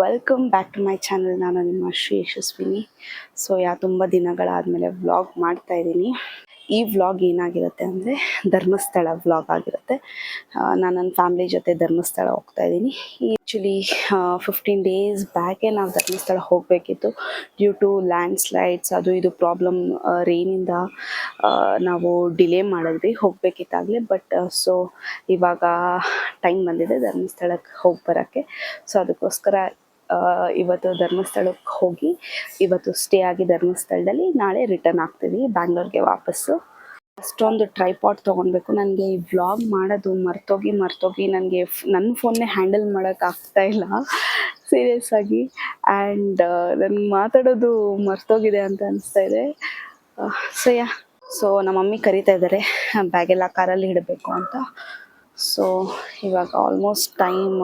Welcome back to my channel. ನಾನು ನಿಮ್ಮ ಶ್ರೀ ಯಶಸ್ವಿನಿ. ತುಂಬ ದಿನಗಳಾದಮೇಲೆ ವ್ಲಾಗ್ ಮಾಡ್ತಾ ಇದ್ದೀನಿ. ಈ ವ್ಲಾಗ್ ಏನಾಗಿರುತ್ತೆ ಅಂದರೆ ಧರ್ಮಸ್ಥಳ ವ್ಲಾಗ್ ಆಗಿರುತ್ತೆ. ನಾನು ನನ್ನ ಫ್ಯಾಮ್ಲಿ ಜೊತೆ ಧರ್ಮಸ್ಥಳ ಹೋಗ್ತಾ ಇದ್ದೀನಿ. ಆ್ಯಕ್ಚುಲಿ 15 ಡೇಸ್ ಬ್ಯಾಕೆ ನಾವು ಧರ್ಮಸ್ಥಳ ಹೋಗಬೇಕಿತ್ತು. ಡ್ಯೂ ಟು ಲ್ಯಾಂಡ್ ಸ್ಲೈಡ್ಸ್ ಅದು ಇದು ಪ್ರಾಬ್ಲಮ್, ರೈನಿಂದ ನಾವು ಡಿಲೇ ಮಾಡಿದ್ವಿ ಹೋಗಬೇಕಿತ್ತಾಗಲೇ. ಬಟ್ ಇವಾಗ ಟೈಮ್ ಬಂದಿದೆ ಧರ್ಮಸ್ಥಳಕ್ಕೆ ಹೋಗಿ ಬರೋಕ್ಕೆ. ಅದಕ್ಕೋಸ್ಕರ ಇವತ್ತು ಧರ್ಮಸ್ಥಳಕ್ಕೆ ಹೋಗಿ ಇವತ್ತು ಸ್ಟೇ ಆಗಿ ಧರ್ಮಸ್ಥಳದಲ್ಲಿ ನಾಳೆ ರಿಟರ್ನ್ ಆಗ್ತೀವಿ ಬ್ಯಾಂಗ್ಳೂರ್ಗೆ ವಾಪಸ್ಸು. ಅಷ್ಟೊಂದು ಟ್ರೈಪಾಡ್ ತೊಗೊಳ್ಬೇಕು. ನನಗೆ ಈ ವ್ಲಾಗ್ ಮಾಡೋದು ಮರ್ತೋಗಿ ನನಗೆ ನನ್ನ ಫೋನ್ನೇ ಹ್ಯಾಂಡಲ್ ಮಾಡೋಕ್ಕಾಗ್ತಾ ಇಲ್ಲ ಸೀರಿಯಸ್ ಆಗಿ. ಆ್ಯಂಡ್ ನನಗೆ ಮಾತಾಡೋದು ಮರ್ತೋಗಿದೆ ಅಂತ ಅನಿಸ್ತಾ ಇದೆ. ನಮ್ಮ ಮಮ್ಮಿ ಕರಿತಾ ಇದ್ದಾರೆ ಬ್ಯಾಗೆಲ್ಲ ಕಾರಲ್ಲಿ ಇಡಬೇಕು ಅಂತ. ಇವಾಗ ಆಲ್ಮೋಸ್ಟ್ ಟೈಮ್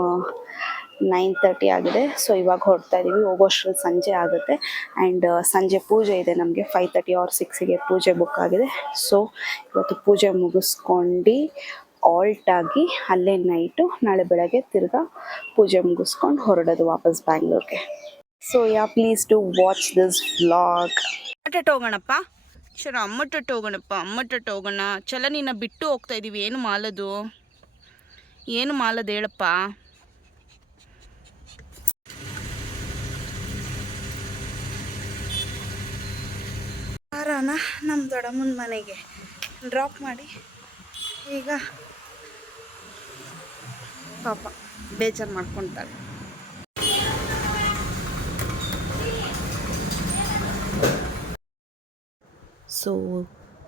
9:30 ಆಗಿದೆ. ಇವಾಗ ಹೊರಡ್ತಾ ಇದ್ದೀವಿ. ಹೋಗೋಷ್ಟ್ರಲ್ಲಿ ಸಂಜೆ ಆಗುತ್ತೆ. ಆ್ಯಂಡ್ ಸಂಜೆ ಪೂಜೆ ಇದೆ ನಮಗೆ 5:30 or 6ಗೆ ಪೂಜೆ ಬುಕ್ ಆಗಿದೆ. ಇವತ್ತು ಪೂಜೆ ಮುಗಿಸ್ಕೊಂಡು ಆಲ್ಟಾಗಿ ಅಲ್ಲೇ ನೈಟು, ನಾಳೆ ಬೆಳಗ್ಗೆ ತಿರ್ಗಾ ಪೂಜೆ ಮುಗಿಸ್ಕೊಂಡು ಹೊರಡೋದು ವಾಪಸ್ ಬ್ಯಾಂಗ್ಳೂರ್ಗೆ. Please to watch this vlog. ಹೋಗೋಣಪ್ಪ ಚಲ, ಅಮ್ಮಟ್ಟಟ್ಟು ಹೋಗೋಣ. ಚಲ ನಿನ್ನ ಬಿಟ್ಟು ಹೋಗ್ತಾ ಇದ್ದೀವಿ. ಏನು ಮಾಲದು ಹೇಳಪ್ಪ. ಕಾರಣ ನಮ್ಮ ದೊಡ್ಡಮ್ಮನ ಮನೆಗೆ ಡ್ರಾಪ್ ಮಾಡಿ ಈಗ ಪಾಪ ಬೇಜಾರು ಮಾಡ್ಕೊತಾಳೆ.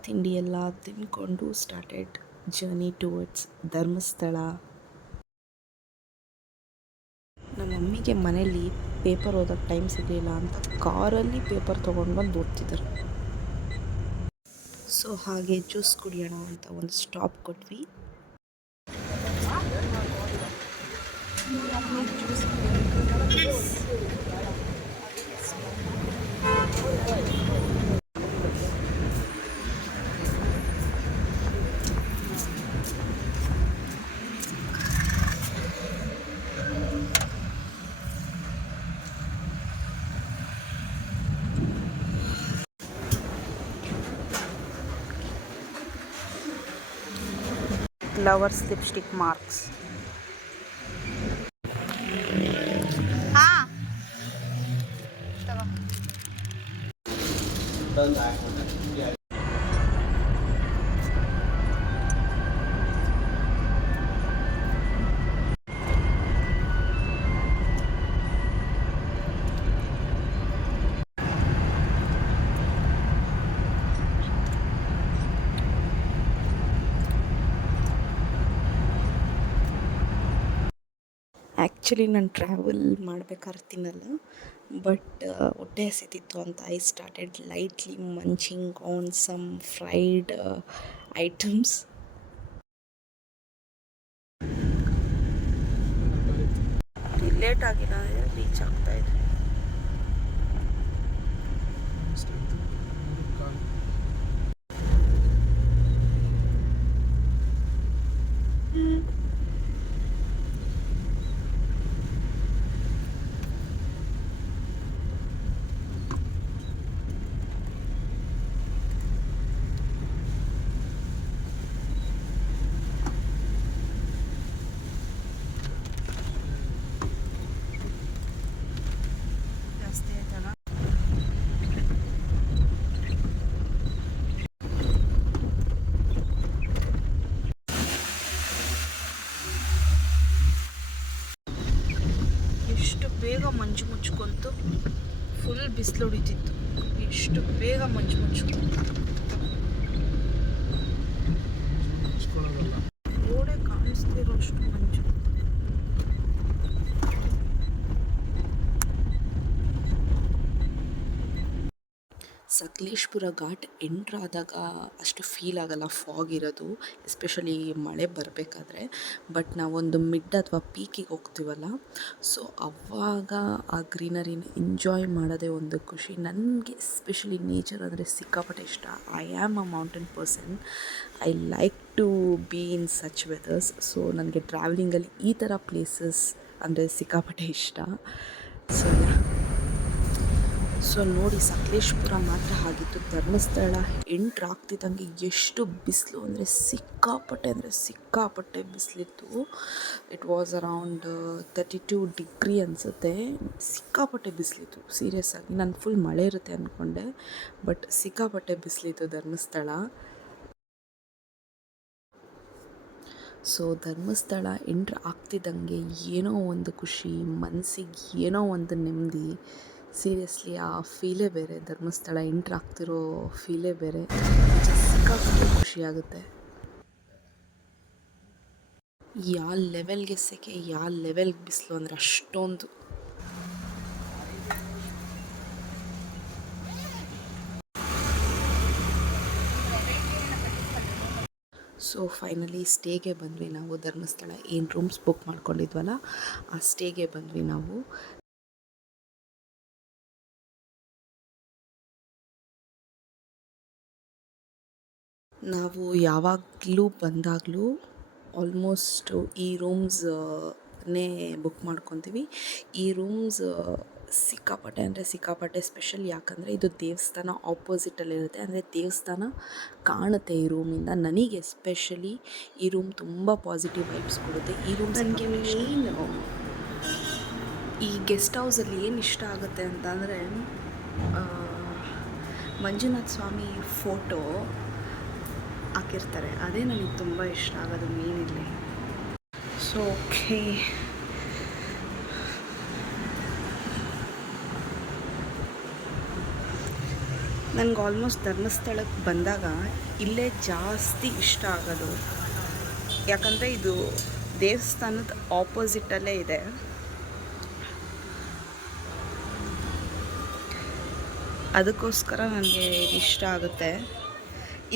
ತಿಂಡಿ ಎಲ್ಲ ತಿನ್ಕೊಂಡು ಸ್ಟಾರ್ಟೆಡ್ ಜರ್ನಿ ಟುವರ್ಡ್ಸ್ ಧರ್ಮಸ್ಥಳ. ನಮ್ಮ ಮಮ್ಮಿಗೆ ಮನೇಲಿ ಪೇಪರ್ ಓದೋಕ್ಕೆ ಟೈಮ್ ಸಿಗಲಿಲ್ಲ ಅಂತ ಕಾರಲ್ಲಿ ಪೇಪರ್ ತೊಗೊಂಡು ಬಂದು ಓದ್ತಿದ್ದಾರೆ. ಹಾಗೆ ಜ್ಯೂಸ್ ಕುಡಿಯೋಣ ಅಂತ ಒಂದು ಸ್ಟಾಪ್ ಕೊಟ್ವಿ. Lovers lipstick marks. ಆ್ಯಕ್ಚುಲಿ ನಾನು ಟ್ರಾವೆಲ್ ಮಾಡಬೇಕಾದ್ರೆ ತಿನ್ನಲ್ಲ, ಬಟ್ ಹೊಟ್ಟೆ ಹಸಿತಿತ್ತು ಅಂತ I started lightly munching on some fried items. Late ಆಗಿಲ್ಲ, ರೀಚ್ ಆಗ್ತಾ ಇದೆ. ಎಷ್ಟು ಬೇಗ ಮಂಜು ಮುಚ್ಕೊಂತು, ಫುಲ್ ಬಿಸಿಲು ಹೊಡಿತಿತ್ತು. ಎಷ್ಟು ಬೇಗ ಮಂಜು ಮುಚ್ಕೊಂತು, ರೋಡೇ ಕಾಣಿಸ್ತಿರೋ ಅಷ್ಟು ಮಂಜು. ಸಕಲೇಶ್ಪುರ ಘಾಟ್ ಎಂಟ್ರಾದಾಗ ಅಷ್ಟು ಫೀಲ್ ಆಗಲ್ಲ, ಫಾಗ್ ಇರೋದು, ಎಸ್ಪೆಷಲಿ ಮಳೆ ಬರಬೇಕಾದ್ರೆ. ಬಟ್ ನಾವೊಂದು ಮಿಡ್ ಅಥವಾ ಪೀಕಿಗೆ ಹೋಗ್ತೀವಲ್ಲ, ಅವಾಗ ಆ ಗ್ರೀನರಿನ ಎಂಜಾಯ್ ಮಾಡೋದೇ ಒಂದು ಖುಷಿ. ನನಗೆ ಎಸ್ಪೆಷಲಿ ನೇಚರ್ ಅಂದರೆ ಸಿಕ್ಕಾಪಟ್ಟೆ ಇಷ್ಟ. I am a mountain person. I like to be in such weathers. ನನಗೆ ಟ್ರಾವೆಲಿಂಗಲ್ಲಿ ಈ ಥರ ಪ್ಲೇಸಸ್ ಅಂದರೆ ಸಿಕ್ಕಾಪಟ್ಟೆ ಇಷ್ಟ. ಸೊ ಸೊ ನೋಡಿ, ಸಕಲೇಶ್ಪುರ ಮಾತ್ರ ಆಗಿತ್ತು. ಧರ್ಮಸ್ಥಳ ಎಂಟ್ರ್ ಆಗ್ತಿದ್ದಂಗೆ ಎಷ್ಟು ಬಿಸಿಲು ಅಂದರೆ ಸಿಕ್ಕಾಪಟ್ಟೆ ಬಿಸಿಲಿತ್ತು. ಇಟ್ ವಾಸ್ ಅರೌಂಡ್ 32 ಡಿಗ್ರಿ ಅನಿಸುತ್ತೆ. ಸಿಕ್ಕಾಪಟ್ಟೆ ಬಿಸಿಲಿತ್ತು ಸೀರಿಯಸ್ ಆಗಿ. ನಾನು ಫುಲ್ ಮಳೆ ಇರುತ್ತೆ ಅಂದ್ಕೊಂಡೆ, ಬಟ್ ಸಿಕ್ಕಾಪಟ್ಟೆ ಬಿಸಿಲಿತ್ತು ಧರ್ಮಸ್ಥಳ. ಸೊ ಧರ್ಮಸ್ಥಳ ಎಂಟ್ರ್ ಆಗ್ತಿದ್ದಂಗೆ ಏನೋ ಒಂದು ಖುಷಿ, ಮನಸ್ಸಿಗೆ ಏನೋ ಒಂದು ನೆಮ್ಮದಿ. ಸೀರಿಯಸ್ಲಿ ಆ ಫೀಲೇ ಬೇರೆ, ಧರ್ಮಸ್ಥಳ ಎಂಟ್ರ್ ಆಗ್ತಿರೋ ಫೀಲೇ ಬೇರೆ. ಸಿಕ್ಕಾಪಟ್ಟೆ ಖುಷಿ ಆಗುತ್ತೆ. ಯಾವ ಲೆವೆಲ್ಗೆ ಸೆಕೆ, ಯಾವ ಲೆವೆಲ್ಗೆ ಬಿಸಿಲು ಅಂದರೆ ಅಷ್ಟೊಂದು. ಸೊ ಫೈನಲಿ ಸ್ಟೇಗೆ ಬಂದ್ವಿ ನಾವು. ಧರ್ಮಸ್ಥಳ ಏನು ರೂಮ್ಸ್ ಬುಕ್ ಮಾಡ್ಕೊಂಡಿದ್ವಲ್ಲ ಆ ಸ್ಟೇಗೆ ಬಂದ್ವಿ ನಾವು. ನಾವು ಯಾವಾಗಲೂ ಬಂದಾಗಲೂ ಆಲ್ಮೋಸ್ಟು ಈ ರೂಮ್ಸ್ನೇ ಬುಕ್ ಮಾಡ್ಕೊತೀವಿ. ಈ ರೂಮ್ಸ್ ಸಿಕ್ಕಾಪಟ್ಟೆ ಸ್ಪೆಷಲ್. ಯಾಕಂದರೆ ಇದು ದೇವಸ್ಥಾನ ಆಪೋಸಿಟಲ್ಲಿರುತ್ತೆ, ಅಂದರೆ ದೇವಸ್ಥಾನ ಕಾಣುತ್ತೆ ಈ ರೂಮಿಂದ. ನನಗೆ ಎಸ್ಪೆಷಲಿ ಈ ರೂಮ್ ತುಂಬ ಪಾಸಿಟಿವ್ ವೈಬ್ಸ್ ಕೊಡುತ್ತೆ. ಈ ರೂಮ್ ನನಗೆ ಮೇನ್ ಈ ಗೆಸ್ಟ್ ಹೌಸಲ್ಲಿ ಏನು ಇಷ್ಟ ಆಗುತ್ತೆ ಅಂತಂದರೆ ಮಂಜುನಾಥ ಸ್ವಾಮಿ ಫೋಟೋ ಹಾಕಿರ್ತಾರೆ, ಅದೇ ನನಗೆ ತುಂಬ ಇಷ್ಟ ಆಗೋದು ಮೇನಿಲ್ಲಿ. ಸೊ ಓಕೆ, ನನಗೆ ಆಲ್ಮೋಸ್ಟ್ ಧರ್ಮಸ್ಥಳಕ್ಕೆ ಬಂದಾಗ ಇಲ್ಲೇ ಜಾಸ್ತಿ ಇಷ್ಟ ಆಗೋದು. ಯಾಕಂದರೆ ಇದು ದೇವಸ್ಥಾನದ ಆಪೋಸಿಟಲ್ಲೇ ಇದೆ. ಅದಕ್ಕೋಸ್ಕರ ನನಗೆ ಇದು ಇಷ್ಟ ಆಗುತ್ತೆ.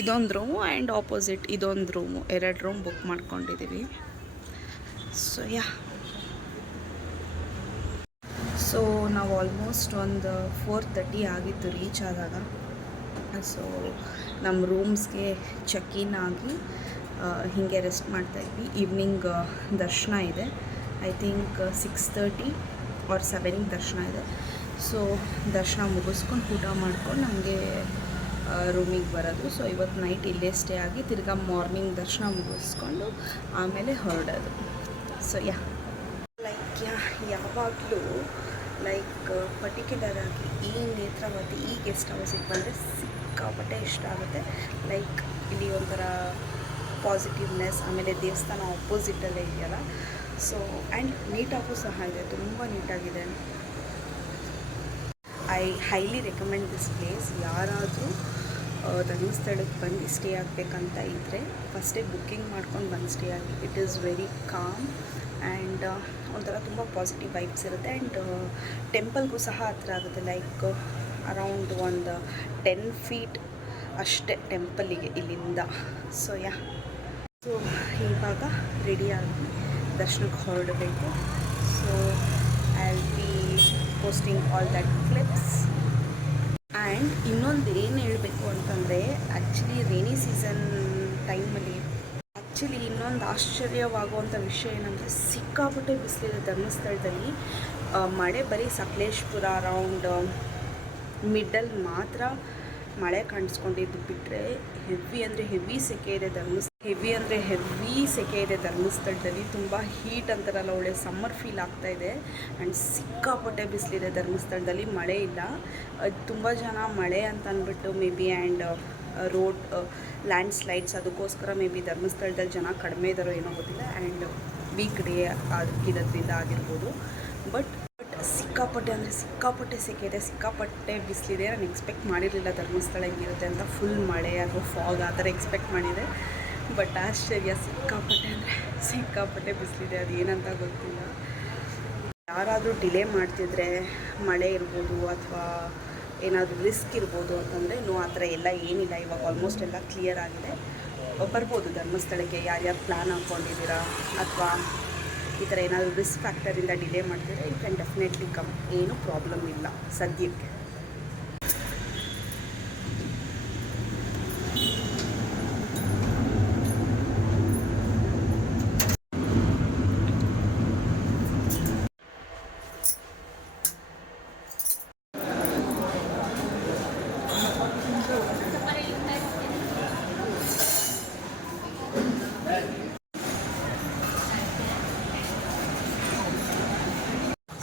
ಇದೊಂದು ರೂಮು ಆ್ಯಂಡ್ ಆಪೋಸಿಟ್ ಇದೊಂದು ರೂಮು, 2 ರೂಮ್ ಬುಕ್ ಮಾಡ್ಕೊಂಡಿದ್ದೀವಿ. ಸೊ ಸೊ ನಾವು ಆಲ್ಮೋಸ್ಟ್ ಒಂದು 4:30 ಆಗಿತ್ತು ರೀಚ್ ಆದಾಗ. ಸೊ ನಮ್ಮ ರೂಮ್ಸ್ಗೆ ಚೆಕ್ ಇನ್ ಆಗಿ ಹೀಗೆ ರೆಸ್ಟ್ ಮಾಡ್ತಾಯಿದ್ವಿ. ಈವ್ನಿಂಗ್ ದರ್ಶನ ಇದೆ, ಐ ಥಿಂಕ್ 6:30 ಆರ್ 7ಗೆ ದರ್ಶನ ಇದೆ. ಸೊ ದರ್ಶನ ಮುಗಿಸ್ಕೊಂಡು ಊಟ ಮಾಡ್ಕೊಂಡು ನಮಗೆ ರೂಮಿಗೆ ಬರೋದು. ಸೊ ಇವತ್ತು ನೈಟ್ ಇಲ್ಲೇ ಸ್ಟೇ ಆಗಿ ತಿರ್ಗಾ ಮಾರ್ನಿಂಗ್ ದರ್ಶನ ಮುಗಿಸ್ಕೊಂಡು ಆಮೇಲೆ ಹೊರಡೋದು. ಸೊ ಯಾವಾಗಲೂ ಪರ್ಟಿಕ್ಯುಲರ್ ಆಗಿ ಈ ನೇತ್ರಾವತಿ ಈ ಗೆಸ್ಟ್ ಹೌಸಿಗೆ ಬಂದರೆ ಸಿಕ್ಕಾಪಟ್ಟೆ ಇಷ್ಟ ಆಗುತ್ತೆ. ಇಲ್ಲಿ ಒಂಥರ ಪಾಸಿಟಿವ್ನೆಸ್, ಆಮೇಲೆ ದೇವಸ್ಥಾನ ಆಪೋಸಿಟಲ್ಲೇ ಇದೆಯಲ್ಲ. ಸೊ ಆ್ಯಂಡ್ ನೀಟಾಗೂ ಸಹ ಇದೆ, ತುಂಬ ನೀಟಾಗಿದೆ. I highly recommend this place. ಯಾರಾದರೂ ಧರ್ಮಸ್ಥಳಕ್ಕೆ ಬಂದು ಸ್ಟೇ ಆಗಬೇಕಂತ ಇದ್ದರೆ ಫಸ್ಟೇ ಬುಕ್ಕಿಂಗ್ ಮಾಡ್ಕೊಂಡು ಬಂದು ಸ್ಟೇ ಆಗಿ. It is very calm and ಒಂಥರ ತುಂಬ ಪಾಸಿಟಿವ್ ವೈಬ್ಸ್ ಇರುತ್ತೆ. ಆ್ಯಂಡ್ ಟೆಂಪಲ್ಗೂ ಸಹ ಹತ್ರ ಆಗುತ್ತೆ. ಅರೌಂಡ್ ಒಂದು 10 ಫೀಟ್ ಅಷ್ಟೇ ಟೆಂಪಲ್ಲಿಗೆ ಇಲ್ಲಿಂದ. ಸೊ ಸೊ ಇವಾಗ ರೆಡಿಯಾಗಿ ದರ್ಶನಕ್ಕೆ ಹೊರಡಬೇಕು. So I will be posting all that clips. And ಇನ್ನೊಂದು ಏನು ಹೇಳಬೇಕು ಅಂತಂದರೆ, ಆ್ಯಕ್ಚುಲಿ ರೇನಿ ಸೀಸನ್ ಟೈಮಲ್ಲಿ ಇನ್ನೊಂದು ಆಶ್ಚರ್ಯವಾಗುವಂಥ ವಿಷಯ ಏನಂದರೆ ಸಿಕ್ಕಾಪಟ್ಟೆ ಬಿಸಿಲಿದೆ ಧರ್ಮಸ್ಥಳದಲ್ಲಿ. ಮಳೆ ಬರೀ ಸಕಲೇಶ್ಪುರ ಅರೌಂಡ್ ಮಿಡ್ಡಲ್ಲಿ ಮಾತ್ರ ಮಳೆ ಕಾಣಿಸ್ಕೊಂಡಿದ್ದು ಬಿಟ್ಟರೆ ಹೆವಿ ಸೆಕೆ ಇದೆ ಧರ್ಮಸ್ಥಳದಲ್ಲಿ. ತುಂಬ ಹೀಟ್ ಅಂತಾರಲ್ಲ, ಒಳ್ಳೆ ಸಮ್ಮರ್ ಫೀಲ್ ಆಗ್ತಾಯಿದೆ. ಆ್ಯಂಡ್ ಸಿಕ್ಕಾಪಟ್ಟೆ ಬಿಸಿಲಿದೆ ಧರ್ಮಸ್ಥಳದಲ್ಲಿ, ಮಳೆ ಇಲ್ಲ. ತುಂಬ ಜನ ಮಳೆ ಅಂತ ಅಂದ್ಬಿಟ್ಟು may be and road land slides ಅದಕ್ಕೋಸ್ಕರ ಮೇ ಬಿ ಧರ್ಮಸ್ಥಳದಲ್ಲಿ ಜನ ಕಡಿಮೆ ಇದ್ದಾರೋ ಏನೋ ಗೊತ್ತಿಲ್ಲ. ಆ್ಯಂಡ್ ವೀಕ್ ಡೇ ಆಗಿರೋದ್ರಿಂದ ಆಗಿರ್ಬೋದು. ಬಟ್ ಸಿಕ್ಕಾಪಟ್ಟೆ ಸೆಕೆ ಇದೆ, ಸಿಕ್ಕಾಪಟ್ಟೆ ಬಿಸಿಲಿದೆ. ನಾನು ಎಕ್ಸ್ಪೆಕ್ಟ್ ಮಾಡಿರಲಿಲ್ಲ ಧರ್ಮಸ್ಥಳ ಹೆಂಗಿರುತ್ತೆ ಅಂತ. ಫುಲ್ ಮಳೆ ಅಥವಾ ಫಾಗ್ ಆ ಥರ ಎಕ್ಸ್ಪೆಕ್ಟ್ ಮಾಡಿದೆ. ಬಟ್ ಆಶ್ಚರ್ಯ, ಸಿಕ್ಕಾಪಟ್ಟೆ ಬಿಸಿಲಿದೆ. ಅದು ಏನಂತ ಗೊತ್ತಿಲ್ಲ. ಯಾರಾದರೂ ಡಿಲೇ ಮಾಡ್ತಿದ್ರೆ ಮಳೆ ಇರ್ಬೋದು ಅಥವಾ ಏನಾದರೂ ರಿಸ್ಕ್ ಇರ್ಬೋದು ಅಂತಂದರೆ ಆ ಥರ ಎಲ್ಲ ಏನಿಲ್ಲ. ಇವಾಗ ಆಲ್ಮೋಸ್ಟ್ ಎಲ್ಲ ಕ್ಲಿಯರ್ ಆಗಿದೆ. ಬರ್ಬೋದು ಧರ್ಮಸ್ಥಳಕ್ಕೆ. ಯಾರ್ಯಾರು ಪ್ಲ್ಯಾನ್ ಹಾಕ್ಕೊಂಡಿದ್ದೀರಾ ಅಥವಾ ಈ ಥರ ಏನಾದರೂ ರಿಸ್ಕ್ ಫ್ಯಾಕ್ಟರಿಂದ ಡಿಲೇ ಮಾಡ್ತಿದ್ರೆ ಯು ಕ್ಯಾನ್ ಡೆಫಿನೆಟ್ಲಿ ಕಮ್. ಏನೂ ಪ್ರಾಬ್ಲಮ್ ಇಲ್ಲ ಸದ್ಯಕ್ಕೆ.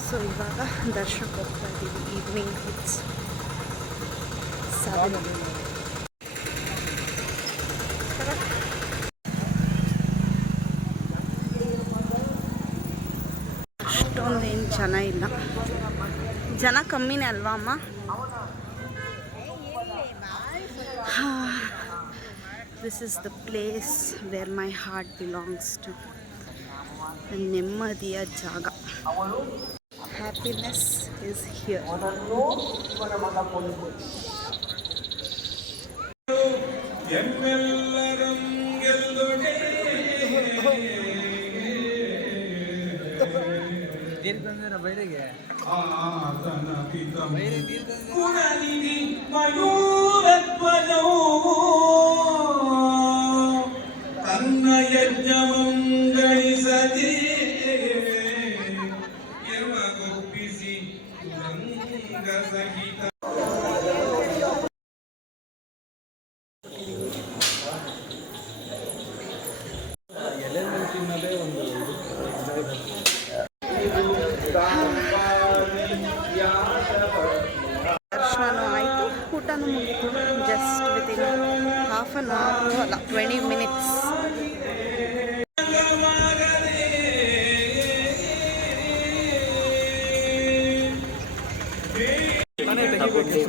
ಸೊ ಇವಾಗ ದರ್ಶನಕ್ಕೆ ಹೋಗ್ತಾ ಇದ್ದೀವಿ. Evening it's 7. ಅಷ್ಟೊಂದೇನು ಜನ ಇಲ್ಲ, ಜನ ಕಮ್ಮಿನೇ ಅಲ್ವಾ ಅಮ್ಮ? This is the place where my heart belongs to. ನೆಮ್ಮದಿಯ ಜಾಗ. Happiness is here. ತನ್ನ ಯಜ್ಞಮಂಗಳಿಸದೆ ಯಮಗೊಪ್ಪಿಸಿ ರಂಗ ಸಹಿತ ತಿನ್ನೋದೇ ಒಂದು ದರ್ಶನ ಆಯಿತು, ಊಟನೂ ಮುಗಿತು. Just within half an hour ಅಲ್ಲ 20 ಮಿನಿಟ್ಸ್.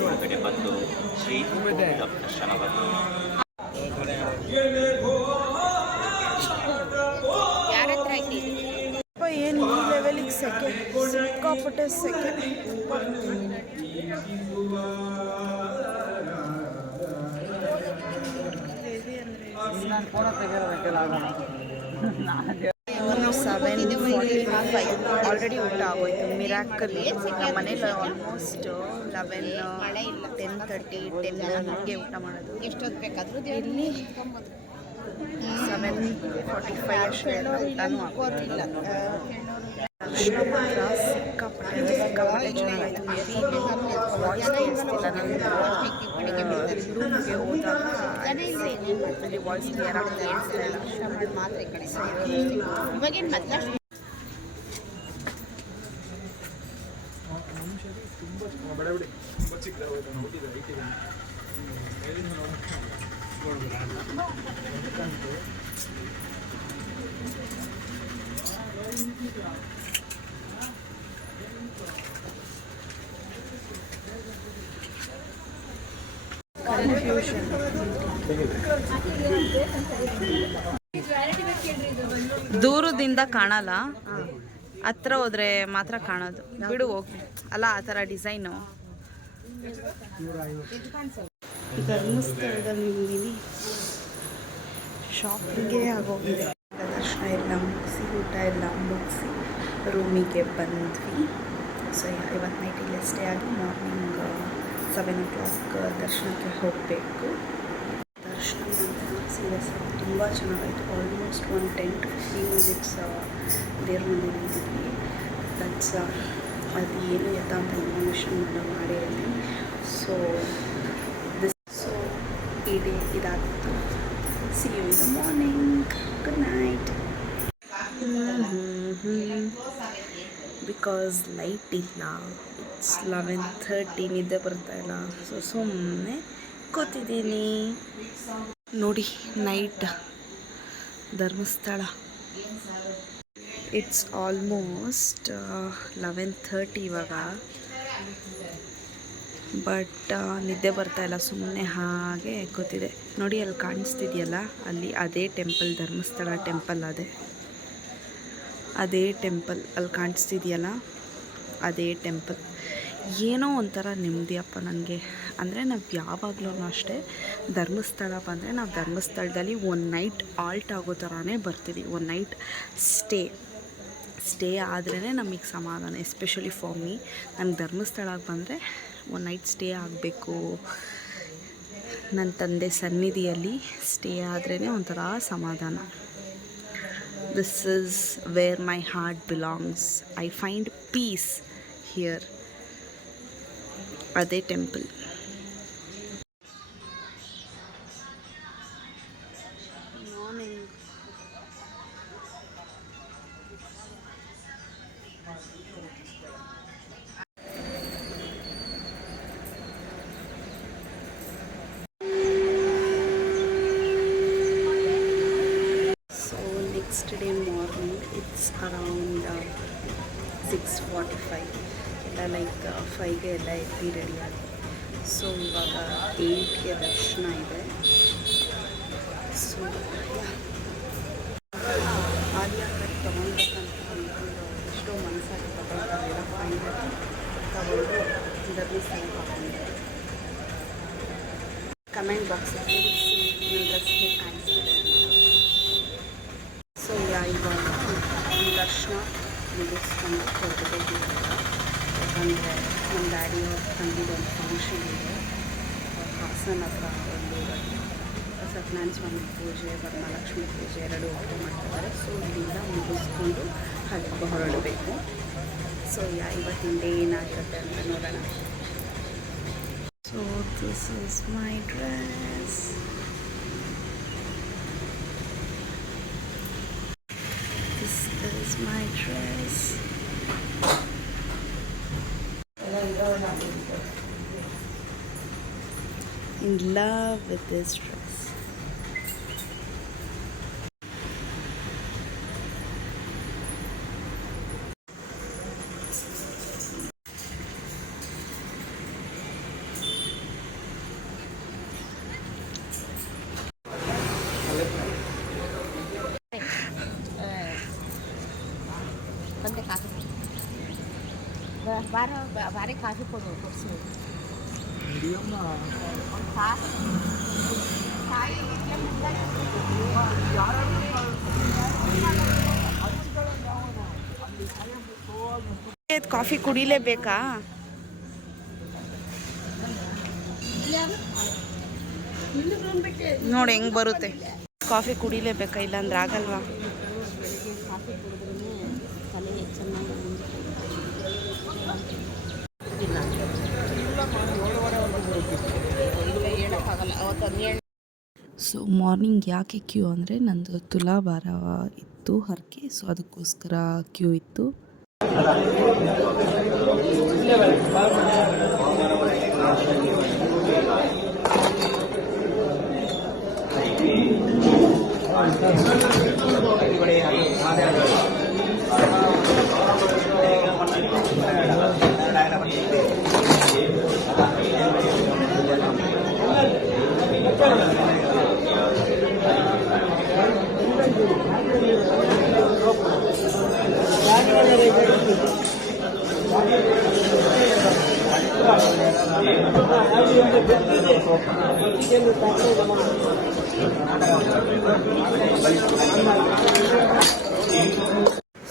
ಒಳಗಡೆ ಬಂದು ಶ್ರೀ ದರ್ಶನವನ್ನು ಏನು ಈ ಲೆವೆಲಿಗೆ ಸೆಕೆ, ಸಿಕ್ಕಾಪಟ್ಟೆ ಸೆಕೆ. ಇನ್ನು 7:45 ಆಲ್ರೆಡಿ ಊಟ ಆಗೋಯ್ತು. ಮಿರಾಕಲ್ ನಮ್ಮ ಮನೇಲಿ ಆಲ್ಮೋಸ್ಟ್ 10:30 10 ಊಟ ಮಾಡೋದು. ಎಷ್ಟೊತ್ತು ಬೇಕಾದರೂ ಇಲ್ಲಿ 7:45 ಅಷ್ಟೆಲ್ಲ ಊಟನೂ ಆಗೋದಿಲ್ಲ. ದರ್ಶನ ಮಾತ್ರ ಸಿಕ್ಕಾಪಟ್ಟೆ ಚೆನ್ನಾಗಾಯಿತು. ವಾಯ್ಸ್ ಕೇಳಿಸ್ತಿಲ್ಲ ನನಗೆ. ರೂಮ್ಗೆ ಹೋದಾಗ ಅಲ್ಲಿ ವಾಯ್ಸ್ ಕ್ಲಿಯರ್ ಆಗಿ ಕೇಳಿಸ್ತಾ ಇಲ್ಲ. ಮಾತ್ರ ಈ ಕಡೆ ಇವಾಗೇನು ಮೊದಲ ಕನ್ಫ್ಯೂಷನ್. ದೂರದಿಂದ ಕಾಣಲ್ಲ, ಹತ್ರ ಹೋದ್ರೆ ಮಾತ್ರ ಕಾಣೋದು. ಬಿಡು ಹೋಗಿ ಅಲ್ಲ, ಆ ಥರ ಡಿಸೈನು. ಧರ್ಮಸ್ಥಳದಲ್ಲಿ ನಿಂದಿನಿ ಶಾಪಿಂಗೇ ಆಗೋಗಿದೆ. ದರ್ಶನ ಎಲ್ಲ ಮುಗಿಸಿ ಊಟ ಎಲ್ಲ ಮುಗಿಸಿ ರೂಮಿಗೆ ಬಂದ್ವಿ. ಸೊ ಇವತ್ತು ನೈಟ್ ಇಲ್ಲೇ ಸ್ಟೇ ಆಗಿ ಮಾರ್ನಿಂಗ್ 7 o'clock ದರ್ಶನಕ್ಕೆ ಹೋಗಬೇಕು. ದರ್ಶನ ಮಾತ್ರ ಸೀರಿಯಸ್ ತುಂಬ ಚೆನ್ನಾಗಾಯಿತು. ಆಲ್ಮೋಸ್ಟ್ 10 to 15 minutes ದೇವ್ರ ಮುಂದೆ ನಿಂತಿದ್ವಿ. ದಟ್ಸ್ ಅದು ಏನು ಎತ್ತ ಅಂತ ಇನ್ಫಾರ್ಮೇಷನ್ ಮಾಡಿ ಹೇಳ್ತೀನಿ. ಸೊ ಈ ಡೇ ಇದಾಗಿತ್ತು. See you in the morning. Good night. Because light ಇಲ್ಲ, ಇಟ್ಸ್ 11:30, ನಿದ್ದೆ ಬರ್ತಾಯಿಲ್ಲ. ಸೊ ಸುಮ್ಮನೆ ಕೂತಿದ್ದೀನಿ. ನೋಡಿ ನೈಟ್ ಧರ್ಮಸ್ಥಳ. ಇಟ್ಸ್ ಆಲ್ಮೋಸ್ಟ್ 11:30 ಇವಾಗ. ಬಟ್ ನಿದ್ದೆ ಬರ್ತಾಯಿಲ್ಲ, ಸುಮ್ಮನೆ ಹಾಗೆ ಕೂತಿದೆ. ನೋಡಿ ಅಲ್ಲಿ ಕಾಣಿಸ್ತಿದೆಯಲ್ಲ, ಅಲ್ಲಿ ಅದೇ ಟೆಂಪಲ್, ಧರ್ಮಸ್ಥಳ ಟೆಂಪಲ್. ಅದೇ ಟೆಂಪಲ್ ಅಲ್ಲಿ ಕಾಣಿಸ್ತಿದೆಯಲ್ಲ, ಅದೇ ಟೆಂಪಲ್. ಏನೋ ಒಂಥರ ನೆಮ್ಮದಿಯಪ್ಪ ನನಗೆ. ಅಂದರೆ ನಾವು ಯಾವಾಗಲೂ ಅಷ್ಟೇ ಧರ್ಮಸ್ಥಳ ಬಂದರೆ ನಾವು ಧರ್ಮಸ್ಥಳದಲ್ಲಿ ಒಂದು ನೈಟ್ ಆಲ್ಟ್ ಆಗೋ ಥರನೇ ಬರ್ತೀವಿ. ಒಂದು ನೈಟ್ ಸ್ಟೇ ಆದ್ರೇ ನಮಗೆ ಸಮಾಧಾನ. ಎಸ್ಪೆಷಲಿ ಫಾರ್ ಮೀ, ನಾನು ಧರ್ಮಸ್ಥಳಕ್ಕೆ ಬಂದರೆ ಒಂದು ನೈಟ್ ಸ್ಟೇ ಆಗಬೇಕು. ನನ್ನ ತಂದೆ ಸನ್ನಿಧಿಯಲ್ಲಿ ಸ್ಟೇ ಆದ್ರೇ ಒಂಥರ ಸಮಾಧಾನ. This is where my heart belongs. I find peace here. ಅದೇ temple. Morning Saturday morning it's around 6:45 ಎಲ್ಲ ಲೈಕ್ 5ಗೆ ಎಲ್ಲ ಎದ್ದು ರೆಡಿಯಾಗಿ. ಸೊ ಇವಾಗ 8ಗೆ ದರ್ಶನ ಇದೆ. ಸೊ ಆಲಿಯಾ ಕಟ್ ತೊಗೊಳ್ಬೇಕಂತ ಅಂದ್ಕೊಂಡು ಎಷ್ಟೋ ಮನಸ್ಸಾಗಿ ತಗೊಳ್ತಾರಿಲ್ಲ, ಫೈನಲಿ ತಗೊಂಡು ಧರ್ಮಸ್ಥಳಕ್ಕೆ ಹಾಕೊಂಡಿದ್ದೆ. ಕಮೆಂಟ್ ಬಾಕ್ಸಲ್ಲಿ ತಿಳಿಸಿ ನನ್ನ ಡ್ರೆಸ್ ಹೇಗೆ ಕಾಣಿಸ್ತಿದೆ ಅಂತ. ಸೊ ಇವಾಗ ದರ್ಶನ ಮುಗಿಸ್ಕೊಂಡು ಹೊರಡಬೇಕು ಇವಾಗ. ಯಾಕಂದರೆ ನಮ್ಮ ಡ್ಯಾಡಿ ಅವ್ರ ತಂದಿದ್ದು ಒಂದು ಫಂಕ್ಷನ್ ಇದೆ ಹಾಸನ ಹತ್ರ ಒಂದು ಸತ್ಯನಾರಾಯಣ ಸ್ವಾಮಿ ಪೂಜೆ, ವರಮಹಾಲಕ್ಷ್ಮಿ ಪೂಜೆ ಎರಡೂ ಒಟ್ಟು ಮಾಡ್ತಿದ್ದಾರೆ. ಸೊ ಇಲ್ಲಿಂದ ಮುಗಿಸ್ಕೊಂಡು ಹಬ್ಬ ಹೊರಡಬೇಕು. ಸೊ ಇವತ್ತಿನ ಡೇ ಏನಾಗಿರುತ್ತೆ ಅಂತ ನೋಡೋಣ. So this is my dress. This is my dress. In love with this dress. ಬಂದೆ ಕಾಫಿ ಬಾರಿ ಕಾಫಿ ಕೊಡಿಸಿ ಕಾಫಿ ಕುಡಿಲೇಬೇಕಾ? ನೋಡಿ ಹೆಂಗೆ ಬರುತ್ತೆ. ಕಾಫಿ ಕುಡಿಲೇಬೇಕಾ, ಇಲ್ಲಾಂದ್ರೆ ಆಗಲ್ವಾ? ಕಾಫಿ ಕುಡಿದ್ರೂ ತಲೆ ಚೆನ್ನಾಗಿ ಹೇಳೋಕ್ಕಾಗಲ್ಲ. ಅವತ್ತು ಸೊ ಮಾರ್ನಿಂಗ್ ಯಾಕೆ ಕ್ಯೂ ಅಂದರೆ ನಂದು ತುಲಾಭಾರ ಇತ್ತು ಹರಕೆ, ಸೊ ಅದಕ್ಕೋಸ್ಕರ ಕ್ಯೂ ಇತ್ತು.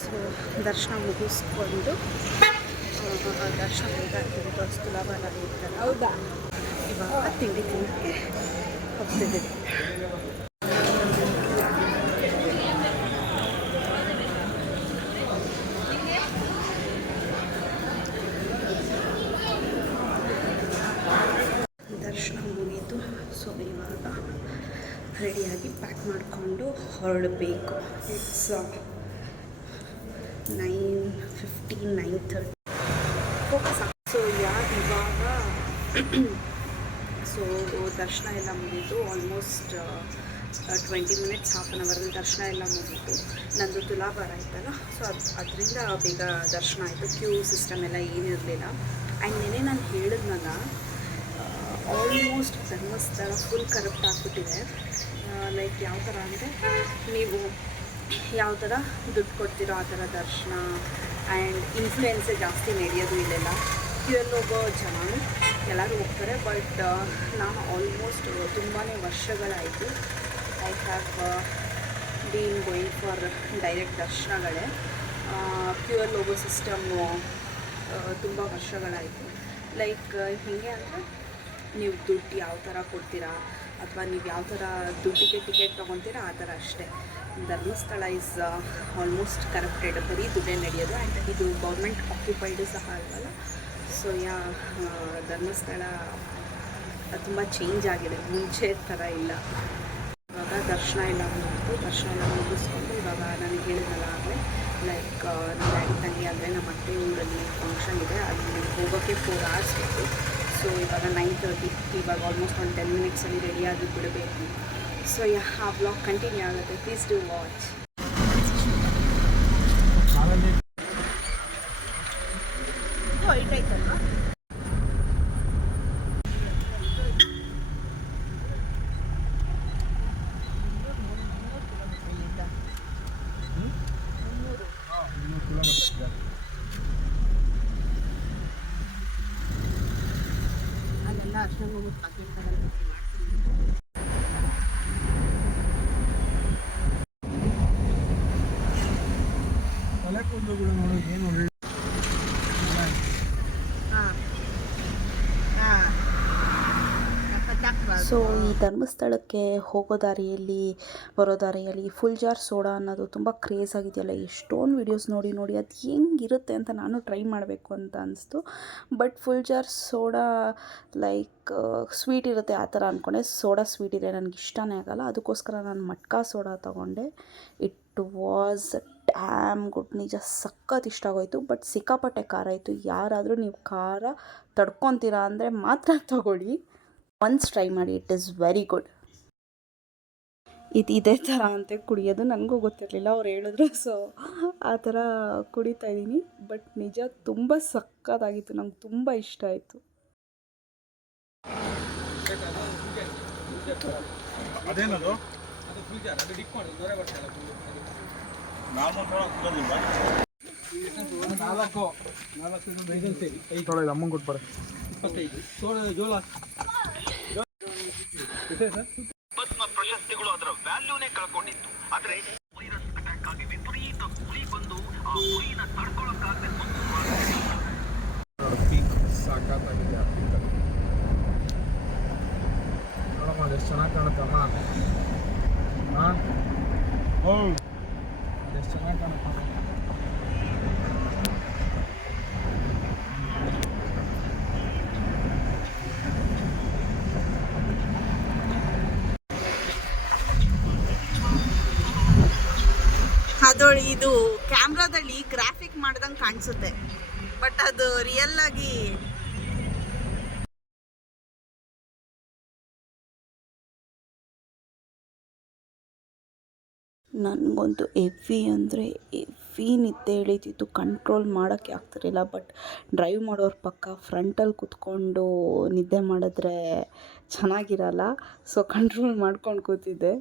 ಸೊ ದರ್ಶನ ಮುಗಿಸ್ಕೊಂಡು ದರ್ಶನ ಬೇಗ ಆಗ್ತಿದೆ, ತುಲಾಭಾರ ಇರ್ತಲ್ಲ. ಹೌದಾ? ಇವಾಗ ತಿಂಡಿ ತಿನ್ನೋಕ್ಕೆ ಹೋಗ್ತಿದ್ದೀವಿ. ದರ್ಶನ ಮುಗೀತು. ಸೊ ಇವಾಗ ರೆಡಿಯಾಗಿ ಪ್ಯಾಕ್ ಮಾಡಿಕೊಂಡು ಹೊರಡಬೇಕು. ಇಟ್ಸ್ 9:15, 9:30. ಸೊ ಇವಾಗ ಸೊ ದರ್ಶನ ಎಲ್ಲ ಮುಗೀತು. ಆಲ್ಮೋಸ್ಟ್ 20 ಮಿನಿಟ್ಸ್, ಹಾಫ್ ಆನ್ ಅವರಲ್ಲಿ ದರ್ಶನ ಎಲ್ಲ ಮುಗೀತು. ನಂದು ತುಲಾಭಾರ ಆಯ್ತಲ್ಲ, ಸೊ ಅದರಿಂದ ಬೇಗ ದರ್ಶನ ಆಯಿತು. ಕ್ಯೂ ಸಿಸ್ಟಮ್ ಎಲ್ಲ ಏನಿರಲಿಲ್ಲ. ಆ್ಯಂಡ್ ನೆನೆ ನಾನು ಹೇಳಿದ್ನಲ್ಲ, ಆಲ್ಮೋಸ್ಟ್ ಧರ್ಮಸ್ಥಳ ಫುಲ್ ಕರಪ್ಟ್ ಆಗಿಬಿಟ್ಟಿದೆ. ಲೈಕ್ ಯಾವ ಥರ ಅಂದರೆ, ನೀವು ಯಾವ ಥರ ದುಡ್ಡು ಕೊಡ್ತೀರೋ ಆ ಥರ ದರ್ಶನ. ಆ್ಯಂಡ್ ಇನ್ಫ್ಲುಯೆನ್ಸೇ ಜಾಸ್ತಿ ನಡೆಯೋದು ಇಲ್ಲೆಲ್ಲ. ಕ್ಯೂಯಲ್ಲಿ ಹೋಗೋ ಜನನು ಎಲ್ಲರೂ ಹೋಗ್ತಾರೆ. ಬಟ್ ನಾನು ಆಲ್ಮೋಸ್ಟ್ ತುಂಬಾ ವರ್ಷಗಳಾಯಿತು I have been going for direct ದರ್ಶನಗಳೇ. ಕ್ಯೂಯಲ್ಲಿ ಹೋಗೋ ಸಿಸ್ಟಮ್ಮು ತುಂಬ ವರ್ಷಗಳಾಯಿತು. ಲೈಕ್ ಹೇಗೆ ಅಂದರೆ, ನೀವು ದುಡ್ಡು ಯಾವ ಥರ ಕೊಡ್ತೀರಾ ಅಥವಾ ನೀವು ಯಾವ ಥರ ದುಡ್ಡಿಗೆ ಟಿಕೆಟ್ ತೊಗೊತೀರಾ ಆ ಥರ ಅಷ್ಟೇ. ಧರ್ಮಸ್ಥಳ ಈಸ್ ಆಲ್ಮೋಸ್ಟ್ ಕರಪ್ಟೆಡ್, ಬರೀ ದುಡ್ಡೇ ನಡೆಯೋದು. ಆ್ಯಂಡ್ ಇದು ಗೌರ್ಮೆಂಟ್ ಆಕ್ಯುಪೈಡು ಸಹ ಅಲ್ವಲ್ಲ. ಸೊ ಧರ್ಮಸ್ಥಳ ತುಂಬ ಚೇಂಜ್ ಆಗಿದೆ, ಮುಂಚೆ ಥರ ಇಲ್ಲ. ಇವಾಗ ದರ್ಶನ ಎಲ್ಲ ಮುಗಿತು. ದರ್ಶನ ಎಲ್ಲ ಮುಗಿಸ್ಕೊಂಡು ಇವಾಗ ನನಗೆ ಹೇಳಿದ್ನಲ್ಲ ಆಗಲೇ, ಲೈಕ್ ನಮ್ಮ ಡ್ಯಾಡಿ ತಂಗಿ ಅಂದರೆ ನಮ್ಮ ಅತ್ತೆ ಊರಲ್ಲಿ ಫಂಕ್ಷನ್ ಇದೆ, ಅಲ್ಲಿ ಹೋಗೋಕ್ಕೆ 4 hours ಬೇಕು. ಸೊ ಇವಾಗ 9:30, ಇವಾಗ ಆಲ್ಮೋಸ್ಟ್ ಒಂದು 10 ಮಿನಿಟ್ಸಲ್ಲಿ ರೆಡಿಯಾಗಿ ಬಿಡಬೇಕು. ಸೊ ಆ ಬ್ಲಾಗ್ ಕಂಟಿನ್ಯೂ ಆಗುತ್ತೆ. Please do watch. ವೈಟ್ ಐತಲ್ವಾ? ಅಲ್ಲೆಲ್ಲ ಅರ್ಶನ ಹೋಗ್ಬಿಟ್ಟು ಪಾಕೆಟ್ ತಗೊಂಡು ತಲೆ ಕೂದಲುಗಳು ನೋಡೋದು ಏನು ಒಳ್ಳೆ ಸೊ ಈ ಧರ್ಮಸ್ಥಳಕ್ಕೆ ಹೋಗೋ ದಾರಿಯಲ್ಲಿ ಬರೋ ದಾರಿಯಲ್ಲಿ ಫುಲ್ ಜಾರ್ ಸೋಡಾ ಅನ್ನೋದು ತುಂಬ ಕ್ರೇಜ್ ಆಗಿದೆಯಲ್ಲ. ಎಷ್ಟೊಂದು ವೀಡಿಯೋಸ್ ನೋಡಿ ನೋಡಿ ಅದು ಹೆಂಗಿರುತ್ತೆ ಅಂತ ನಾನು ಟ್ರೈ ಮಾಡಬೇಕು ಅಂತ ಅನಿಸ್ತು. But full jar soda like sweet ಇರುತ್ತೆ ಆ ಥರ ಅಂದ್ಕೊಂಡೆ. ಸೋಡಾ ಸ್ವೀಟ್ ಇದೆ, ನನಗೆ ಇಷ್ಟನೇ ಆಗಲ್ಲ. ಅದಕ್ಕೋಸ್ಕರ ನಾನು ಮಟ್ಕಾ ಸೋಡಾ ತೊಗೊಂಡೆ. It was dam good. ನಿಜ ಸಖತ್ ಇಷ್ಟ ಆಗೋಯಿತು. ಬಟ್ ಸಿಕ್ಕಾಪಟ್ಟೆ ಖಾರ ಇತ್ತು. ಯಾರಾದರೂ ನೀವು ಖಾರ ತಡ್ಕೊತೀರಾ ಅಂದರೆ ಮಾತ್ರ ತಗೊಳ್ಳಿ. ಒನ್ಸ್ ಟ್ರೈ ಮಾಡಿ, ಇಟ್ ಈಸ್ ವೆರಿ ಗುಡ್. ಇದೇ ಥರ ಅಂತೆ ಕುಡಿಯೋದು, ನನಗೂ ಗೊತ್ತಿರಲಿಲ್ಲ, ಅವ್ರು ಹೇಳಿದ್ರು. ಸೊ ಆ ಥರ ಕುಡಿತಾ ಇದ್ದೀನಿ. ಬಟ್ ನಿಜ ತುಂಬ ಸಕ್ಕತ್ತಾಗಿತ್ತು, ನಂಗೆ ತುಂಬ ಇಷ್ಟ ಆಯಿತು. ಅದೇನದು ಅಮ್ಮಂಗೆ ಕೊಟ್ಬಾರೆ 25 ಪದ್ಮ ಪ್ರಶಸ್ತಿಗಳು ಅದರ ವ್ಯಾಲ್ಯೂನೇ ಕಳ್ಕೊಂಡಿತ್ತು. ಆದ್ರೆ ವೈರಸ್ ಅಟ್ಯಾಕ್ ಆಗಿ ವಿಪರೀತ ಹುಳಿ ಬಂದು ಆ ಹುಳಿನ ತಡ್ಕೊಳಕ್ಕಾಗದೆ ಸಾಕಾಗಿದೆ. ನೋಡಮ್ಮ ಎಷ್ಟು ಚೆನ್ನಾಗಿ ಕಾಣುತ್ತಮ್ಮ. ಎಷ್ಟು ಚೆನ್ನಾಗಿ ಕಾಣುತ್ತಮ್ಮ. ಅದು ಇದು ಕ್ಯಾಮ್ರಾದಲ್ಲಿ ಗ್ರಾಫಿಕ್ ಮಾಡ್ದಂಗೆ ಕಾಣಿಸುತ್ತೆ, ಬಟ್ ಅದು ರಿಯಲ್ ಆಗಿ ನನಗಂತೂ ಎವ್ವಿ ಅಂದರೆ ಎವ್ವಿ ನಿದ್ದೆ ಎಳೀತಿತ್ತು. ಕಂಟ್ರೋಲ್ ಮಾಡೋಕ್ಕೆ ಆಗ್ತಿರಲಿಲ್ಲ. ಬಟ್ ಡ್ರೈವ್ ಮಾಡೋರ ಪಕ್ಕ ಫ್ರಂಟಲ್ಲಿ ಕೂತ್ಕೊಂಡು ನಿದ್ದೆ ಮಾಡಿದ್ರೆ ಚೆನ್ನಾಗಿರಲ್ಲ. ಸೊ ಕಂಟ್ರೋಲ್ ಮಾಡ್ಕೊಂಡು ಕೂತಿದ್ದೆ.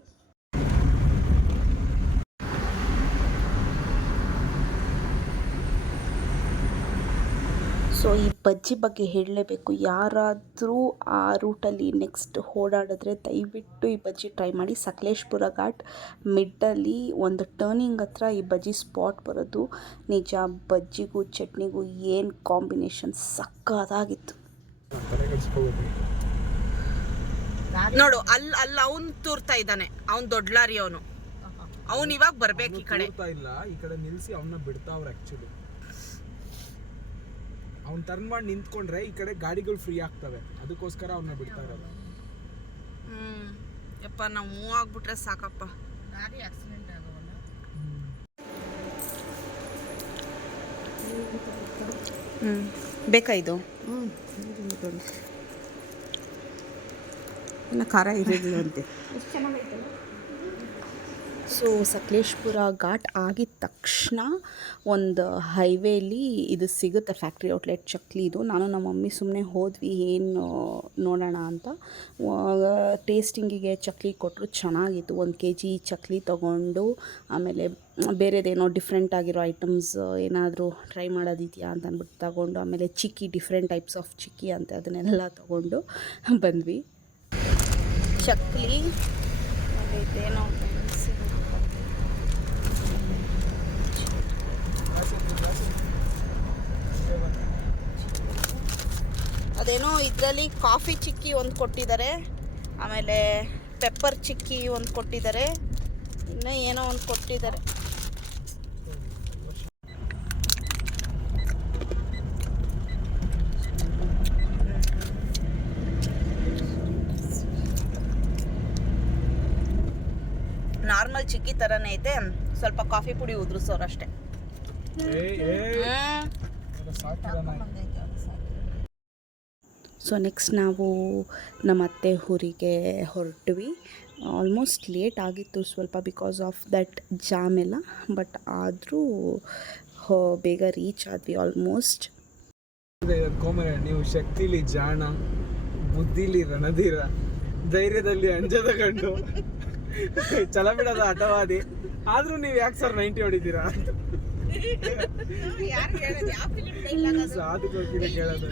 ಸೊ ಈ ಬಜ್ಜಿ ಬಗ್ಗೆ ಹೇಳಲೇಬೇಕು. ಯಾರಾದರೂ ಆ ರೂಟಲ್ಲಿ ನೆಕ್ಸ್ಟ್ ಓಡಾಡಿದ್ರೆ ದಯವಿಟ್ಟು ಈ ಬಜ್ಜಿ ಟ್ರೈ ಮಾಡಿ. ಸಕಲೇಶ್ಪುರ ಘಾಟ್ ಮಿಡ್ಡಲ್ಲಿ ಒಂದು ಟರ್ನಿಂಗ್ ಹತ್ರ ಈ ಬಜ್ಜಿ ಸ್ಪಾಟ್ ಬರೋದು. ನಿಜ ಬಜ್ಜಿಗೂ ಚಟ್ನಿಗೂ ಏನು ಕಾಂಬಿನೇಷನ್ ಸಕ್ಕತ್ತಾಗಿತ್ತು. ನೋಡು ಅಲ್ಲಿ ಅವ್ನು ತೂರ್ತಾ ಇದ್ದಾನೆ, ಅವ್ನು ದೊಡ್ಡ ಲಾರಿ ಅವನು ಇವಾಗ ಬರ್ಬೇಕು ಈ ಕಡೆ. ಇಲ್ಲ ಈ ಕಡೆ ನಿಲ್ಲಿಸಿ ಅವನ್ನ ಬಿಡ್ತಾವ್ರೆ. ಆ್ಯಕ್ಚುಲಿ ಅವ್ನು ಟರ್ನ್ ಮಾಡಿ ನಿಂತ್ಕೊಂಡ್ರೆ ಈ ಕಡೆ ಗಾಡಿಗಳು ಫ್ರೀ ಆಗ್ತವೆ, ಅದಕ್ಕೋಸ್ಕರ ಅವನ್ನ ಬಿಡ್ತಾ ಇರೋದು. ಯಪ್ಪ ನಾವು ಮೂವ್ ಆಗ್ಬಿಟ್ರೆ ಸಾಕಪ್ಪ. ಗಾಡಿ ಆಕ್ಸಿಡೆಂಟ್ ಆಗೋವಲ್ಲ. ಬೇಕಾ ಇದು? ಇನ್ನು ಖಾರ ಇರೋದಿಲ್ಲ ಅಂತೆ. ಎಷ್ಟು ಚೆನ್ನಾಗೈತಲ್ಲ. ಸೊ ಸಕಲೇಶ್ಪುರ ಘಾಟ್ ಆಗಿದ ತಕ್ಷಣ ಒಂದು ಹೈವೇಲಿ ಇದು ಸಿಗುತ್ತೆ, ಫ್ಯಾಕ್ಟ್ರಿ ಔಟ್ಲೆಟ್ ಚಕ್ಲಿ. ಇದು ನಾನು ನಮ್ಮ ಮಮ್ಮಿ ಸುಮ್ಮನೆ ಹೋದ್ವಿ ಏನು ನೋಡೋಣ ಅಂತ. ಟೇಸ್ಟಿಂಗಿಗೆ ಚಕ್ಲಿ ಕೊಟ್ಟರು, ಚೆನ್ನಾಗಿತ್ತು. 1 kg ಚಕ್ಲಿ ತೊಗೊಂಡು ಆಮೇಲೆ ಬೇರೆದೇನೋ ಡಿಫ್ರೆಂಟ್ ಆಗಿರೋ ಐಟಮ್ಸ್ ಏನಾದರೂ ಟ್ರೈ ಮಾಡೋದಿದೆಯಾ ಅಂತ ಅಂದ್ಬಿಟ್ಟು ತಗೊಂಡು, ಆಮೇಲೆ ಚಿಕ್ಕಿ ಡಿಫ್ರೆಂಟ್ ಟೈಪ್ಸ್ ಆಫ್ ಚಿಕ್ಕಿ ಅಂತ ಅದನ್ನೆಲ್ಲ ತೊಗೊಂಡು ಬಂದ್ವಿ. ಚಕ್ಲಿ ಆಮೇಲೆ ಇದೇನೋ ಅದೇನೋ ಇದರಲ್ಲಿ ಕಾಫಿ ಚಿಕ್ಕಿ ಒಂದು ಕೊಟ್ಟಿದ್ದಾರೆ, ಆಮೇಲೆ ಪೆಪ್ಪರ್ ಚಿಕ್ಕಿ ಒಂದು ಕೊಟ್ಟಿದ್ದಾರೆ, ಇನ್ನೂ ಏನೋ ಒಂದು ಕೊಟ್ಟಿದ್ದಾರೆ. ನಾರ್ಮಲ್ ಚಿಕ್ಕಿ ಥರನೇ ಐತೆ, ಸ್ವಲ್ಪ ಕಾಫಿ ಪುಡಿ ಉದುರಿಸೋರಷ್ಟೇ. ಸೊ ನೆಕ್ಸ್ಟ್ ನಾವು ನಮ್ಮ ಅತ್ತೆ ಊರಿಗೆ ಹೊರಟ್ವಿ. ಆಲ್ಮೋಸ್ಟ್ ಲೇಟ್ ಆಗಿತ್ತು ಸ್ವಲ್ಪ ಬಿಕಾಸ್ ಆಫ್ ದಟ್ ಜಾಮ್ ಎಲ್ಲ, ಬಟ್ ಆದರೂ ಬೇಗ ರೀಚ್ ಆದ್ವಿ ಆಲ್ಮೋಸ್ಟ್. ಕೋಮರೆ, ನೀವು ಶಕ್ತಿಲಿ ಜಾಣ, ಬುದ್ಧಿಲಿ ರಣಧೀರ, ಧೈರ್ಯದಲ್ಲಿ ಅಂಜದ ಗಂಡು, ಛಲ ಬಿಡದ ಹಠವಾದಿ, ಆದ್ರೂ ನೀವು ಯಾಕೆ ಸರ್ 90 ಹೊಡಿತೀರಾ? ಸಾಧು ಕೋಕಿಲ ಕೇಳೋದು.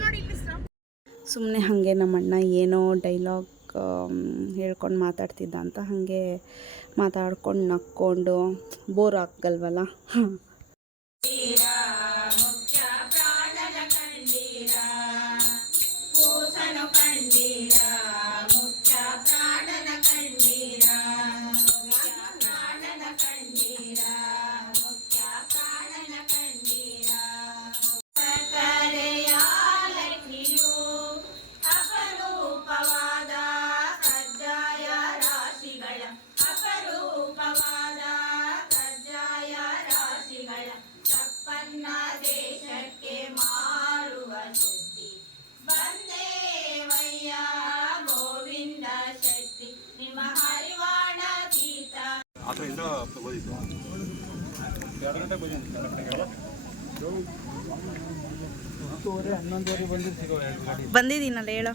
ಸುಮ್ಮನೆ ಹಾಗೆ ನಮ್ಮಣ್ಣ ಏನೋ ಡೈಲಾಗ್ ಹೇಳ್ಕೊಂಡು ಮಾತಾಡ್ತಿದ್ದ ಅಂತ ಹಾಗೆ ಮಾತಾಡ್ಕೊಂಡು ನಕ್ಕೊಂಡು ಬೋರ್ ಆಗಲ್ವಲ್ಲ. ಬಂದಿದ್ದೀನಲ್ಲ ಹೇಳೋ.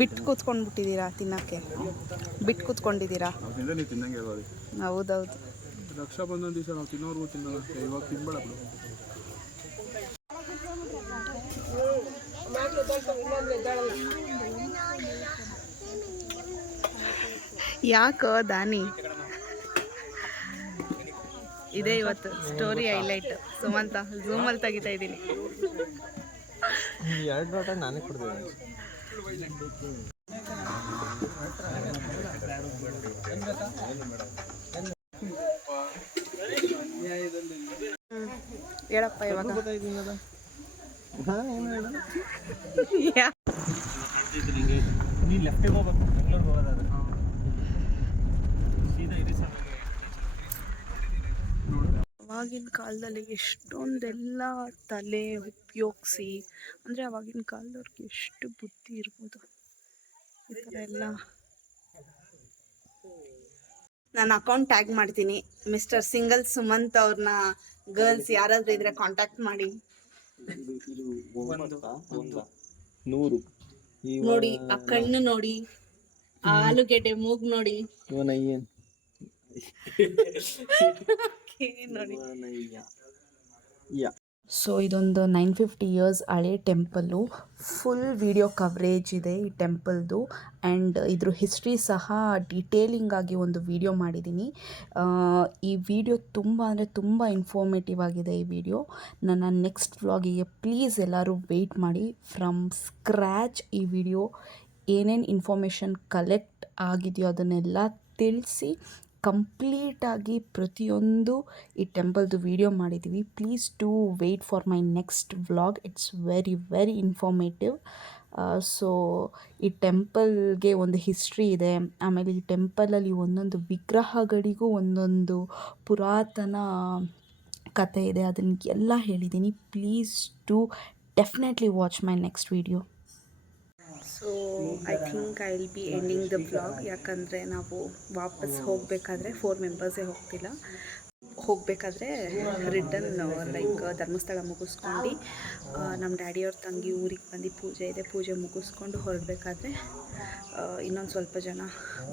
ಬಿಟ್ಟು ಕೂತ್ಕೊಂಡ್ಬಿಟ್ಟಿದ್ದೀರಾ ತಿನ್ನಕ್ಕೆ? ಬಿಟ್ಟು ಕೂತ್ಕೊಂಡಿದ್ದೀರಾ? ಹೌದೌದು. ರಕ್ಷಾ ಬಂಧನ ದಿವಸ ನಾವು ತಿನ್ನೋರ್ಗೂ ತಿನ್ನಲ್ಲ, ಇವಾಗ ತಿನ್ಬೇಡ ಬಿಡು. ಯಾಕೋ ದಾನಿ? ಇದೇ ಇವತ್ತು ಸ್ಟೋರಿ ಹೈಲೈಟ್. ಸುಮಂತ ಝೂಮಲ್ಲಿ ತೆಗಿತಾ ಇದ್ದೀನಿ. 2 ಲೋಟ ನಾನೇ ಕೊಡ್ತೀನಿ. ಹೇಳಪ್ಪ ಇವಾಗ. ಅವಾಗಿನ ಕಾಲದಲ್ಲಿ ಎಷ್ಟೊಂದೆಲ್ಲ ತಲೆ ಉಪಯೋಗಿಸಿ, ಅಂದರೆ ಅವಾಗಿನ ಕಾಲದವ್ರಿಗೆ ಎಷ್ಟು ಬುದ್ಧಿ ಇರ್ಬೋದು ಈ ಥರ ಎಲ್ಲ. ನಾನು ಅಕೌಂಟ್ ಟ್ಯಾಗ್ ಮಾಡ್ತೀನಿ. ಮಿಸ್ಟರ್ ಸಿಂಗಲ್ ಸುಮಂತ್ ಅವ್ರನ್ನ ಗರ್ಲ್ಸ್ ಯಾರಾದ್ರೂ ಇದ್ರೆ ಕಾಂಟ್ಯಾಕ್ಟ್ ಮಾಡಿ. ನೋಡಿ ಆ ಕಣ್ಣು ನೋಡಿ, ಆ ಆಲೂಗೆಡ್ಡೆ ಮೂಗ್ ನೋಡಿ ನೋಡಿ. ಸೊ ಇದೊಂದು 950 ಇಯರ್ಸ್ ಹಳೆ ಟೆಂಪಲ್ಲು. ಫುಲ್ ವಿಡಿಯೋ ಕವರೇಜ್ ಇದೆ ಈ ಟೆಂಪಲ್ದು, ಆ್ಯಂಡ್ ಇದ್ರ ಹಿಸ್ಟ್ರಿ ಸಹ ಡೀಟೇಲಿಂಗ್ ಆಗಿ ಒಂದು ವಿಡಿಯೋ ಮಾಡಿದ್ದೀನಿ. ಈ ವಿಡಿಯೋ ತುಂಬ ಅಂದರೆ ತುಂಬ ಇನ್ಫಾರ್ಮೇಟಿವ್ ಆಗಿದೆ ಈ ವಿಡಿಯೋ. ನನ್ನ ನೆಕ್ಸ್ಟ್ ವ್ಲಾಗಿಗೆ ಪ್ಲೀಸ್ ಎಲ್ಲರೂ ವೆಯ್ಟ್ ಮಾಡಿ. ಫ್ರಮ್ ಸ್ಕ್ರ್ಯಾಚ್ ಈ ವಿಡಿಯೋ ಏನೇನು ಇನ್ಫಾರ್ಮೇಷನ್ ಕಲೆಕ್ಟ್ ಆಗಿದೆಯೋ ಅದನ್ನೆಲ್ಲ ತಿಳಿಸಿ ಕಂಪ್ಲೀಟಾಗಿ ಪ್ರತಿಯೊಂದು ಈ ಟೆಂಪಲ್ದು ವಿಡಿಯೋ ಮಾಡಿದ್ದೀವಿ. Please do wait for my next vlog. It's very very informative. So ಈ ಟೆಂಪಲ್ಗೆ ಒಂದು ಹಿಸ್ಟ್ರಿ ಇದೆ. ಆಮೇಲೆ ಈ ಟೆಂಪಲಲ್ಲಿ ಒಂದೊಂದು ವಿಗ್ರಹಗಳಿಗೂ ಒಂದೊಂದು ಪುರಾತನ ಕಥೆ ಇದೆ. ಅದನ್ನು ಎಲ್ಲ ಹೇಳಿದ್ದೀನಿ. Please do definitely watch my next video. So I think I will be ending the vlog. ಯಾಕಂದರೆ ನಾವು ವಾಪಸ್ ಹೋಗಬೇಕಾದ್ರೆ 4 ಮೆಂಬರ್ಸೇ ಹೋಗ್ತಿಲ್ಲ. ಹೋಗಬೇಕಾದ್ರೆ ರಿಟರ್ನ್ ಲೈಕ್ ಧರ್ಮಸ್ಥಳ ಮುಗಿಸ್ಕೊಂಡು ನಮ್ಮ ಡ್ಯಾಡಿಯವ್ರ ತಂಗಿ ಊರಿಗೆ ಬಂದು ಪೂಜೆ ಇದೆ, ಪೂಜೆ ಮುಗಿಸ್ಕೊಂಡು ಹೊರಡಬೇಕಾದ್ರೆ ಇನ್ನೊಂದು ಸ್ವಲ್ಪ ಜನ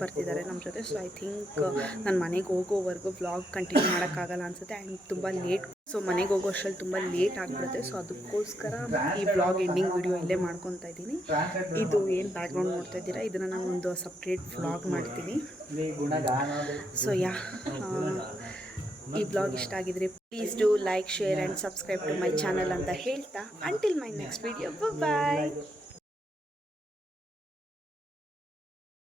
ಬರ್ತಿದ್ದಾರೆ ನಮ್ಮ ಜೊತೆ. ಸೊ ಐ ಥಿಂಕ್ ನಾನು ಮನೆಗೆ ಹೋಗೋವರೆಗೂ ವ್ಲಾಗ್ ಕಂಟಿನ್ಯೂ ಮಾಡೋಕ್ಕಾಗಲ್ಲ ಅನಿಸುತ್ತೆ. ಆ್ಯಂಡ್ ತುಂಬ ಲೇಟ್, ಸೊ ಮನೆಗೆ ಹೋಗೋ ಅಷ್ಟರಲ್ಲಿ ತುಂಬ ಲೇಟ್ ಆಗಿಬಿಡುತ್ತೆ. ಸೊ ಅದಕ್ಕೋಸ್ಕರ ಈ ವ್ಲಾಗ್ ಎಂಡಿಂಗ್ ವಿಡಿಯೋ ಇಲ್ಲೇ ಮಾಡ್ಕೊತಾ ಇದ್ದೀನಿ. ಇದು ಏನು ಬ್ಯಾಕ್ಗ್ರೌಂಡ್ ನೋಡ್ತಾ ಇದ್ದೀರಾ, ಇದನ್ನು ನಾನು ಒಂದು ಸಪ್ರೇಟ್ ವ್ಲಾಗ್ ಮಾಡ್ತೀನಿ. ಸೊ ಈ ಬ್ಲಾಗ್ ಇಷ್ಟ ಆಗಿದ್ರೆ please do like, share and subscribe to my channel ಅಂತ ಹೇಳ್ತಾ, until my next video, bye.